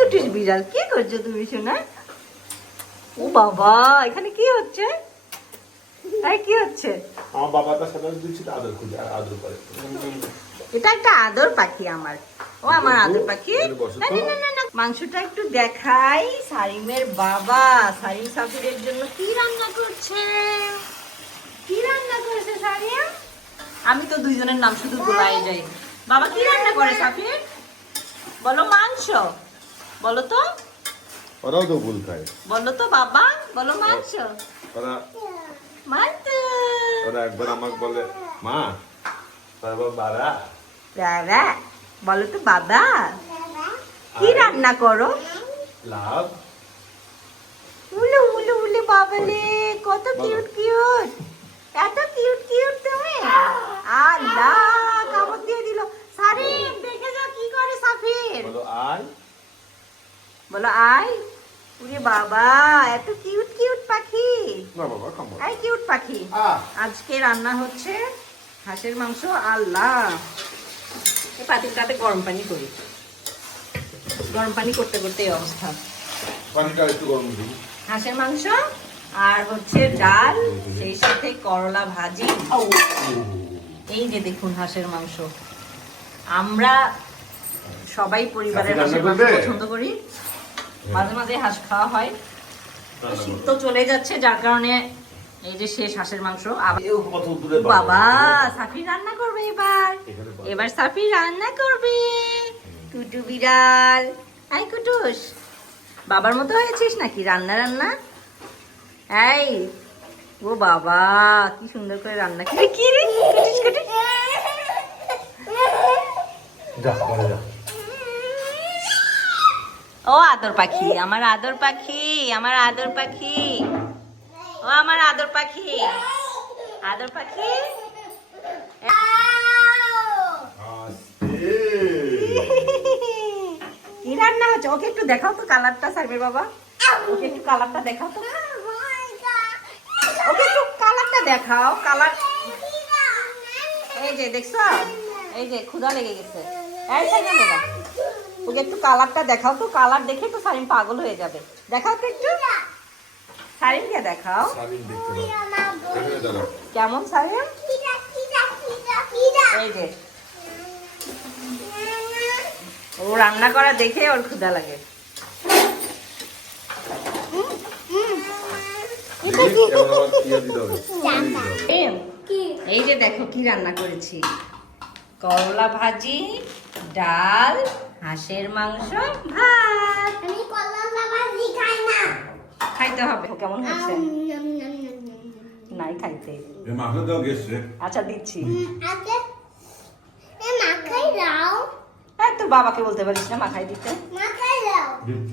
কুটুস বিড়াল, কি করছো তুমি সোনা? ও বাবা, এখানে কি হচ্ছে? তাই কি হচ্ছে? আমার বাবা তার সাথে দিচ্ছি তো আদর খুঁজে আদর করে। এটা একটা আদর পাখি আমার। ও আমার আদর পাখি। না না না না, মাংসটা একটু দেখাই। সারিমের বাবা সারিম সাফিরের জন্য কি রান্না করছে? কি রান্না করেছে সারিম? আমি তো দুইজনের নাম শুধু গোলাই যাই। বাবা কি রান্না করে সাফির? বলো মাংস। বলো তো। ওরাও তো ভুল খায়। বলো তো বাবা, বলো মাংস। ওরা মাংস। ওরা একবার আমাকে বলে মা, বাবা বাবা। বাবা, বলো তো বাবা। কি রান্না করো? লাভ। উলু উলু উলু বাবালে, কত কিউট কিউট, এত কিউট কিউট তুমি। আল্লাহ, কামড় দিয়ে দিল। সারিম দেখে যাও কি করে সাফির। বলো আয়। বলো আয়। উরে বাবা, এত কিউট কিউট পাখি। না বাবা কামড়। এই কিউট পাখি। আজকে রান্না হচ্ছে হাঁসের মাংস। আল্লাহ, এই পাতিলটাতে গরম পানি করি। গরম পানি করতে করতে এই অবস্থা। পানিটা একটু গরম দিই। হাঁসের মাংস আর হচ্ছে ডাল, সেই সাথে করলা ভাজি। এই যে দেখুন হাঁসের মাংস। আমরা সবাই পরিবারের হাঁসের মাংস পছন্দ করি। মাঝে মাঝে হাঁস খাওয়া হয়। শীত তো চলে যাচ্ছে, যার কারণে এই যে শেষ হাঁসের মাংস। বাবা, সাফি রান্না করবে এবার। এবার সাফি রান্না করবে। কুটু বিড়াল, আই কুটুস, বাবার মতো হয়েছিস নাকি রান্না রান্না? এই ও বাবা, কি সুন্দর করে রান্না করে। কি রে কুটুস কুটুস? যা ঘরে যা। ও আদর পাখি, আমার আদর পাখি, আমার আদর পাখি। ও আমার আদর পাখি, আদর পাখি। কি রান্না হচ্ছে? ওকে একটু দেখাও তো কালারটা সার্ভের বাবা। ওকে একটু কালারটা দেখাও তো। ওকে একটু কালারটা দেখাও। কালার এই যে দেখছো, এই যে ক্ষুধা লেগে গেছে। এই সাইনা বাবা, ওকে একটু কালারটা দেখাও তো। কালার দেখে তো সারিম পাগল হয়ে যাবে। দেখাও তো একটু। সারিমকে দেখাও। সারিন দেখতে দাও। এখানে দাঁড়াও। কেমন সারিম? এই যে ও রান্না করা দেখে ওর ক্ষুধা লাগে। এই যে দেখো কি রান্না করেছি। করলা ভাজি, ডাল, হাঁসের মাংস, ভাত। আমি করলা ভাজি খাই না। খাইতে হবে। কেমন হচ্ছে? নাই খাইতে। এ মাখা দাও গেছে। আচ্ছা দিচ্ছি। আগে এ মাখাই দাও। তোর বাবাকে বলতে পারিস না মাখাই দিতে? মাখাই দাও। দিচ্ছ।